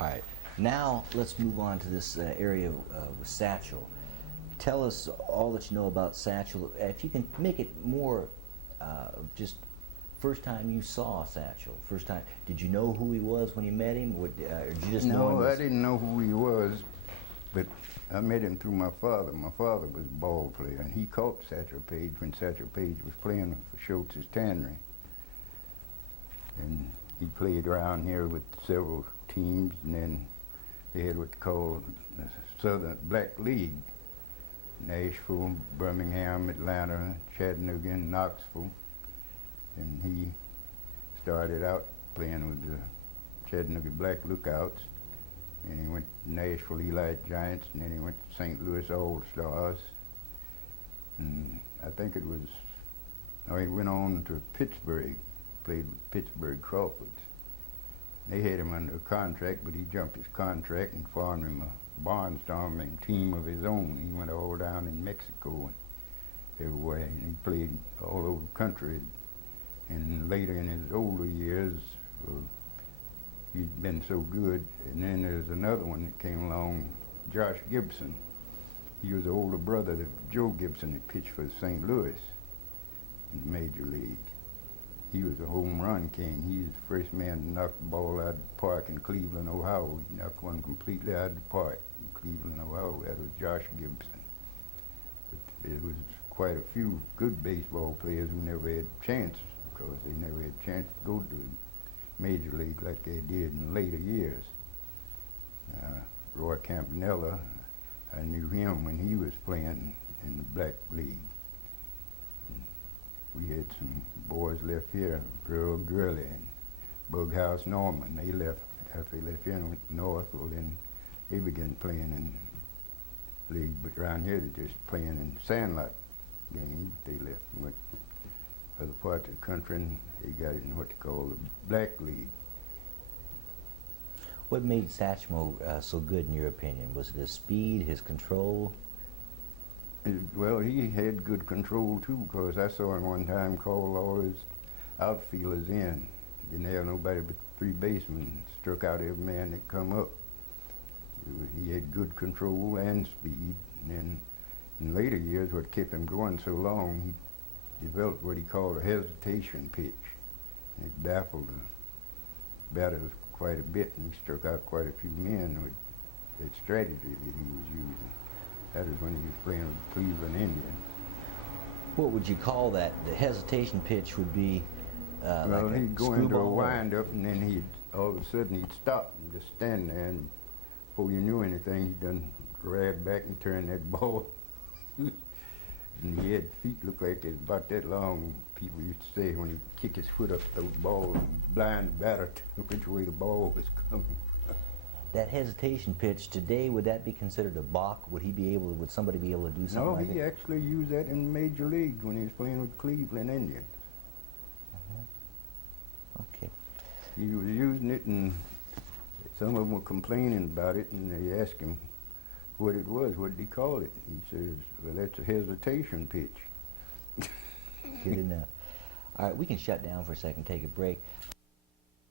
All right. Now let's move on to this area with Satchel. Tell us all that you know about Satchel. If you can make it more just first time you saw Satchel. First time, did you know who he was when you met him? Or did you just know him? No, I didn't know who he was, but I met him through my father. My father was a ball player, and he caught Satchel Paige when Satchel Paige was playing for Schultz's Tannery. And he played around here with several teams, and then they had what they called the Southern Black League. Nashville, Birmingham, Atlanta, Chattanooga, and Knoxville. And he started out playing with the Chattanooga Black Lookouts. And he went to Nashville Elite Giants, and then he went to St. Louis All-Stars. And I think it was, no, he went on to Pittsburgh, played with Pittsburgh Crawfords. They had him under a contract, but he jumped his contract and formed him a barnstorming team of his own. He went all down in Mexico and everywhere, and he played all over the country. And later in his older years, he'd been so good. And then there's another one that came along, Josh Gibson. He was the older brother of Joe Gibson that pitched for St. Louis in the Major League. He was a home run king. He was the first man to knock the ball out of the park in Cleveland, Ohio. He knocked one completely out of the park in Cleveland, Ohio. That was Josh Gibson. But there was quite a few good baseball players who never had a chance, because they never had a chance to go to the Major League like they did in later years. Roy Campanella, I knew him when he was playing in the Black League. We had some boys left here, Earl Gurley and Bughouse Norman. They left, after they left here and went north, well then they began playing in the league, but around here they're just playing in sandlot games. They left and went other parts of the country, and they got it in what they call the Black League. What made Satchmo so good in your opinion? Was it his speed, his control? Well, he had good control too, because I saw him one time call all his outfielders in. Didn't have nobody but three basemen, struck out every man that come up. He had good control and speed. And then in later years, what kept him going so long, he developed what he called a hesitation pitch. And it baffled the batters quite a bit, and he struck out quite a few men with that strategy that he was using. That is when he was playing with the Cleveland Indians. What would you call that? The hesitation pitch would be well, like he'd go into a wind-up, and then he'd all of a sudden he'd stop and just stand there, and before you knew anything, he'd done grab back and turn that ball. And he had feet looked like they was about that long. People used to say when he'd kick his foot up the ball, he'd blind the batter to which way the ball was coming. That hesitation pitch today, would that be considered a balk? Would somebody be able to do something like that? No, he actually used that in the Major League when he was playing with Cleveland Indians. Okay. He was using it, and some of them were complaining about it, and they asked him what it was. What did he call it? He says, well, that's a hesitation pitch. Good enough. All right, we can shut down for a second, take a break.